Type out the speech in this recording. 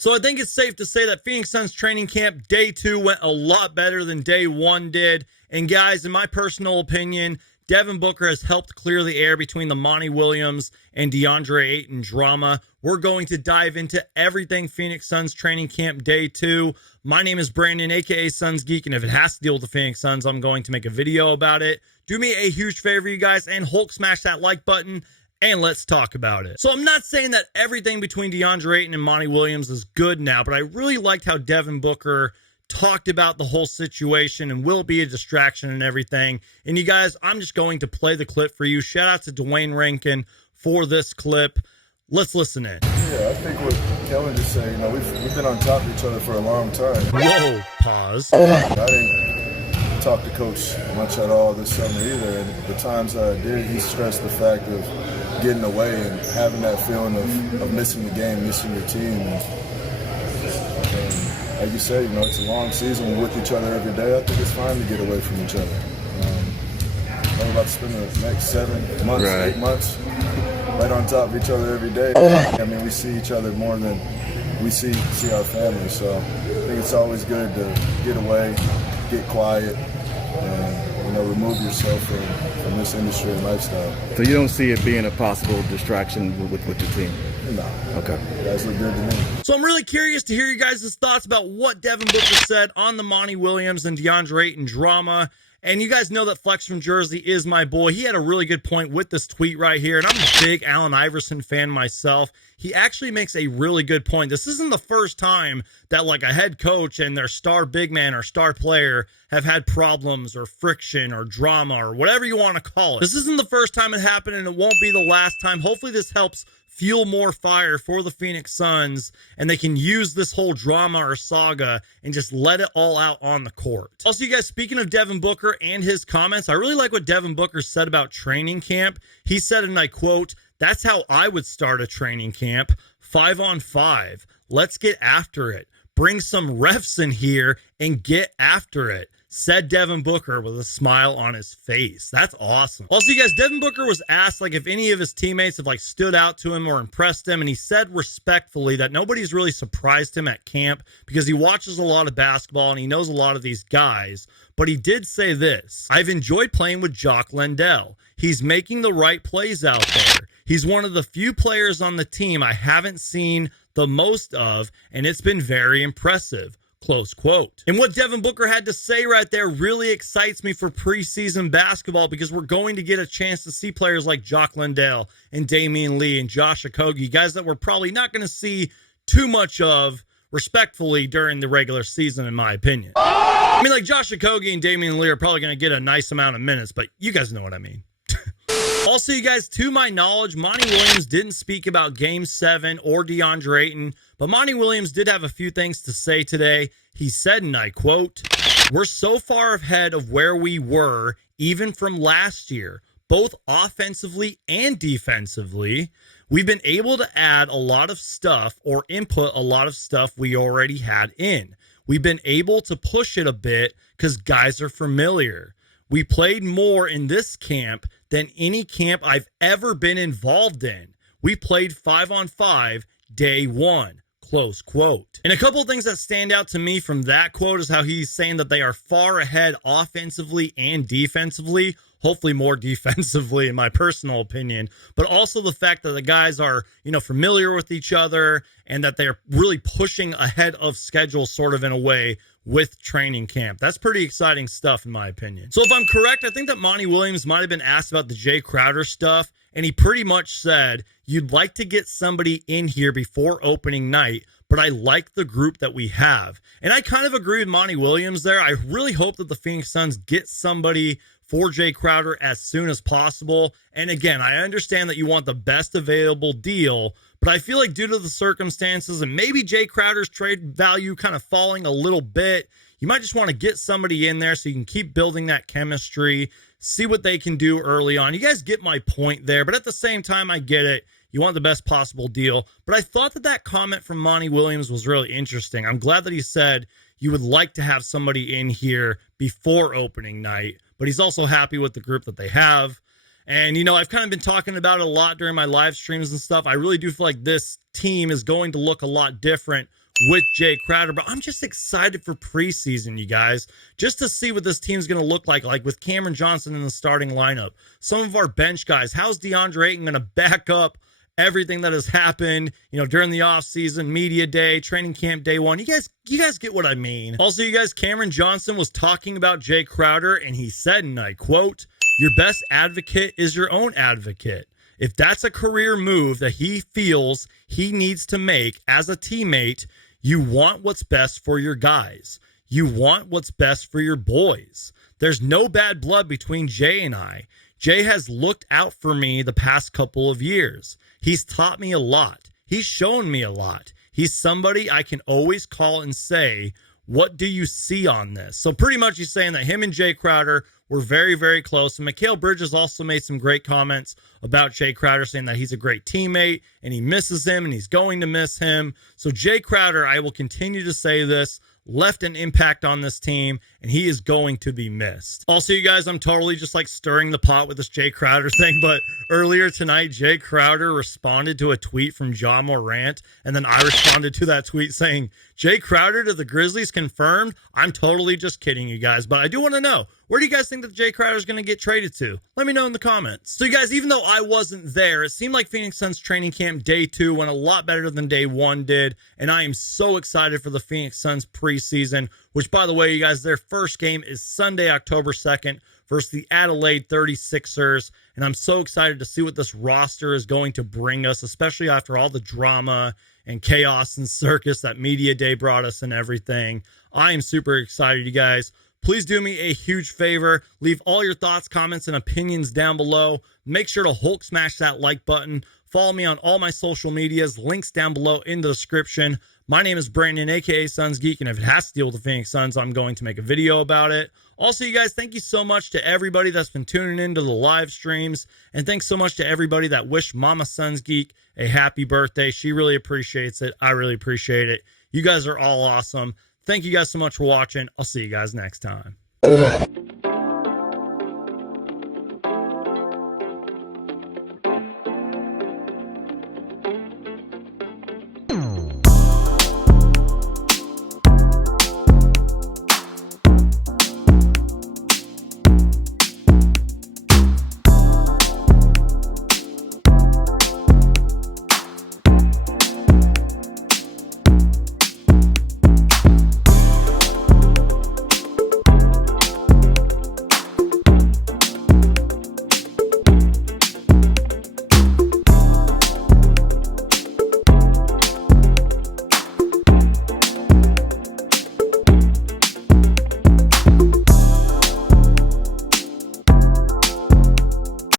So I think it's safe to say that Phoenix Suns training camp day 2 went a lot better than day 1 did. And guys, in my personal opinion, Devin Booker has helped clear the air between the Monty Williams and DeAndre Ayton drama. We're going to dive into everything Phoenix Suns training camp day 2. My name is Brandon, aka Suns Geek, and if it has to deal with the Phoenix Suns, I'm going to make a video about it. Do me a huge favor, you guys, and Hulk smash that like button. And let's talk about it. So I'm not saying that everything between DeAndre Ayton and Monty Williams is good now, but I really liked how Devin Booker talked about the whole situation and will be a distraction and everything. And you guys, I'm just going to play the clip for you. Shout out to Dwayne Rankin for this clip. Let's listen in. Yeah, I think what Kellen just said, we've been on top of each other for a long time. Whoa, pause. I didn't talk to Coach much at all this summer either, and the times that I did, he stressed the fact of getting away and having that feeling of missing the game, missing your team. And like you said, it's a long season. We're with each other every day. I think it's fine to get away from each other. We're about to spend the next 7 months, 8 months right on top of each other every day. I mean, we see each other more than we see our family. So I think it's always good to get away, get quiet, and remove yourself from this industry and lifestyle. So you don't see it being a possible distraction with your team? No. Okay. You guys look good to me. So I'm really curious to hear you guys' thoughts about what Devin Booker said on the Monty Williams and DeAndre Ayton drama. And you guys know that Flex from Jersey is my boy. He had a really good point with this tweet right here. And I'm a big Allen Iverson fan myself. He actually makes a really good point. This isn't the first time that like a head coach and their star big man or star player have had problems or friction or drama or whatever you want to call it. This isn't the first time it happened, and it won't be the last time. Hopefully this helps fuel more fire for the Phoenix Suns, and they can use this whole drama or saga and just let it all out on the court. Also, you guys, speaking of Devin Booker and his comments, I really like what Devin Booker said about training camp. He said, and I quote, "That's how I would start a training camp. 5-on-5. Let's get after it. Bring some refs in here and get after it," said Devin Booker with a smile on his face. That's awesome. Also, you guys, Devin Booker was asked if any of his teammates have stood out to him or impressed him, and he said respectfully that nobody's really surprised him at camp because he watches a lot of basketball and he knows a lot of these guys. But he did say this: "I've enjoyed playing with Jock Landale. He's making the right plays out there. He's one of the few players on the team I haven't seen the most of, and it's been very impressive." Close quote. And what Devin Booker had to say right there really excites me for preseason basketball, because we're going to get a chance to see players like Jock Landale and Damian Lee and Josh Okogie, guys that we're probably not going to see too much of, respectfully, during the regular season, in my opinion. I mean, Josh Okogie and Damian Lee are probably going to get a nice amount of minutes, but you guys know what I mean. Also, you guys, to my knowledge, Monty Williams didn't speak about Game 7 or DeAndre Ayton, but Monty Williams did have a few things to say today. He said, and I quote, "We're so far ahead of where we were, even from last year, both offensively and defensively. We've been able to add a lot of stuff or input a lot of stuff we already had in. We've been able to push it a bit because guys are familiar. We played more in this camp than any camp I've ever been involved in. We played 5-on-5 day 1. Close quote. And a couple of things that stand out to me from that quote is how he's saying that they are far ahead offensively and defensively. Hopefully more defensively, in my personal opinion, but also the fact that the guys are, familiar with each other and that they're really pushing ahead of schedule sort of in a way with training camp. That's pretty exciting stuff, in my opinion. So if I'm correct, I think that Monty Williams might have been asked about the Jae Crowder stuff, and he pretty much said, "You'd like to get somebody in here before opening night, but I like the group that we have." And I kind of agree with Monty Williams there. I really hope that the Phoenix Suns get somebody for Jae Crowder as soon as possible. And again, I understand that you want the best available deal, but I feel like due to the circumstances and maybe Jae Crowder's trade value kind of falling a little bit, you might just want to get somebody in there so you can keep building that chemistry, see what they can do early on. You guys get my point there, but at the same time, I get it. You want the best possible deal. But I thought that comment from Monty Williams was really interesting. I'm glad that he said you would like to have somebody in here before opening night, but he's also happy with the group that they have. And, I've kind of been talking about it a lot during my live streams and stuff. I really do feel like this team is going to look a lot different with Jae Crowder. But I'm just excited for preseason, you guys, just to see what this team's going to look like with Cameron Johnson in the starting lineup. Some of our bench guys. How's DeAndre Ayton going to back up everything that has happened, during the offseason, media day, training camp day one? You guys get what I mean. Also, you guys, Cameron Johnson was talking about Jae Crowder, and he said, and I quote, "Your best advocate is your own advocate." If that's a career move that he feels he needs to make as a teammate, you want what's best for your guys. You want what's best for your boys. There's no bad blood between Jae and I. Jae has looked out for me the past couple of years. He's taught me a lot. He's shown me a lot. He's somebody I can always call and say, "What do you see on this?" So pretty much he's saying that him and Jae Crowder were very, very close. And Mikal Bridges also made some great comments about Jae Crowder, saying that he's a great teammate and he misses him and he's going to miss him. So Jae Crowder, I will continue to say this, left an impact on this team, and he is going to be missed. Also, you guys, I'm totally just stirring the pot with this Jae Crowder thing, but earlier tonight, Jae Crowder responded to a tweet from Ja Morant, and then I responded to that tweet saying, "Jae Crowder to the Grizzlies confirmed." I'm totally just kidding, you guys, but I do want to know, where do you guys think that Jae Crowder is going to get traded to? Let me know in the comments. So, you guys, even though I wasn't there, it seemed like Phoenix Suns training camp day 2 went a lot better than day 1 did, and I am so excited for the Phoenix Suns preseason, which, by the way, you guys, their first game is Sunday, October 2nd versus the Adelaide 36ers, and I'm so excited to see what this roster is going to bring us, especially after all the drama and chaos and circus that media day brought us and everything. I am super excited, you guys. Please do me a huge favor. Leave all your thoughts, comments, and opinions down below. Make sure to Hulk smash that like button. Follow me on all my social medias. Links down below in the description. My name is Brandon, a.k.a. Suns Geek, and if it has to deal with the Phoenix Suns, I'm going to make a video about it. Also, you guys, thank you so much to everybody that's been tuning into the live streams, and thanks so much to everybody that wished Mama Suns Geek a happy birthday. She really appreciates it. I really appreciate it. You guys are all awesome. Thank you guys so much for watching. I'll see you guys next time.